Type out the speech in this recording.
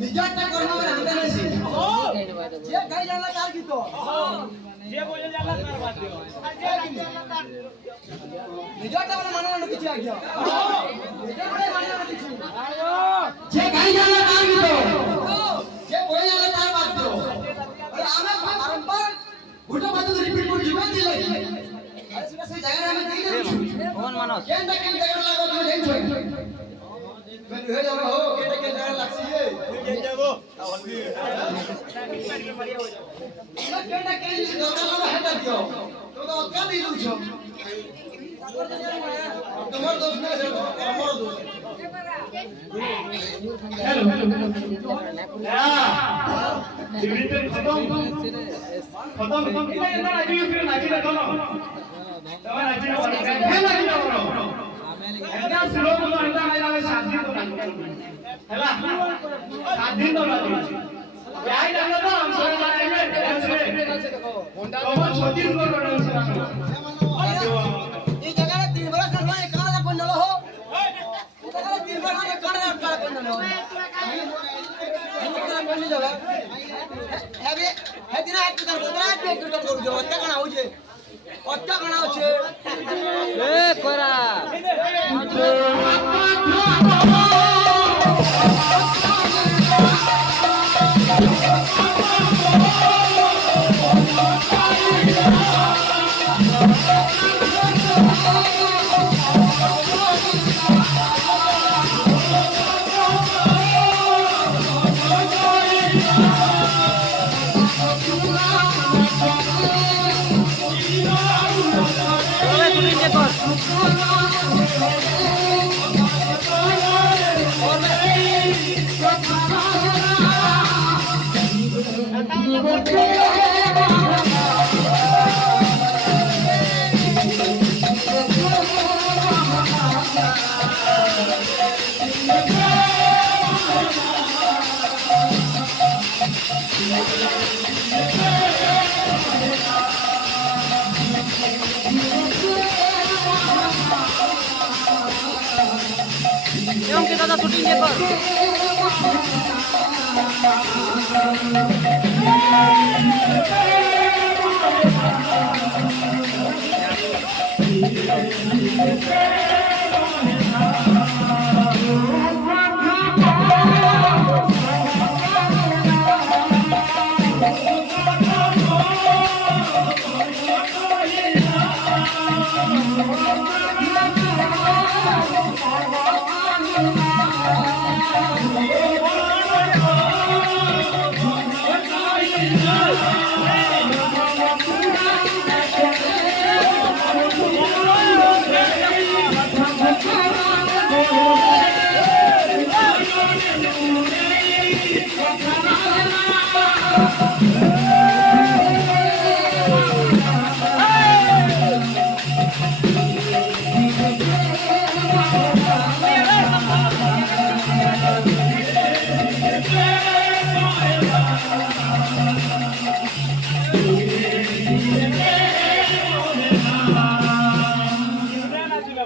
निजात करना में हमने नहीं जे कहीं जाना कार की तो जे बोले जाला कार बात दियो निजात वाला मानना नहीं किसी आ गया जे बोले मानना नहीं किसी जे कहीं जाना कार की तो जे बोले जाला कार बात दियो अरे हमें बारंबार घुटो बात रिपीट कर जीवन दिले अरे सीधा सही जगह हमें नहीं दे कौन मानो केन तक जगह लागो तो नहीं छोड़ मैं हे जानो हो केन तक जगह लागसी है केन जाबो हल्दी ना केन तक केन दोता ला हटा दियो तो का दिलु छो तुम्हार दोस्त नहीं है हमारा दोस्त हेलो सिग्नेचर खत्म कितना अंदर आजी फिर नाची लगा लो तब नाची ना है नाची ना करो एकदा स्लो बोलो अंदर आइला 7 दिन तो नाची हैला 7 दिन तो नाची याई डालो तो हम सोरे जाएंगे होंडा तो 36 को डालो ये जगह 3 बरस करवा एक काला बन लो हो ये जगह 3 बरस एक काला बन लो बनी जगह हेबे हे दिन एक कर बोतरा एक कर करू जो ओत्ता कणा होजे ओत्ता कणा होचे ए कोरा Yung kita na shooting niya ko.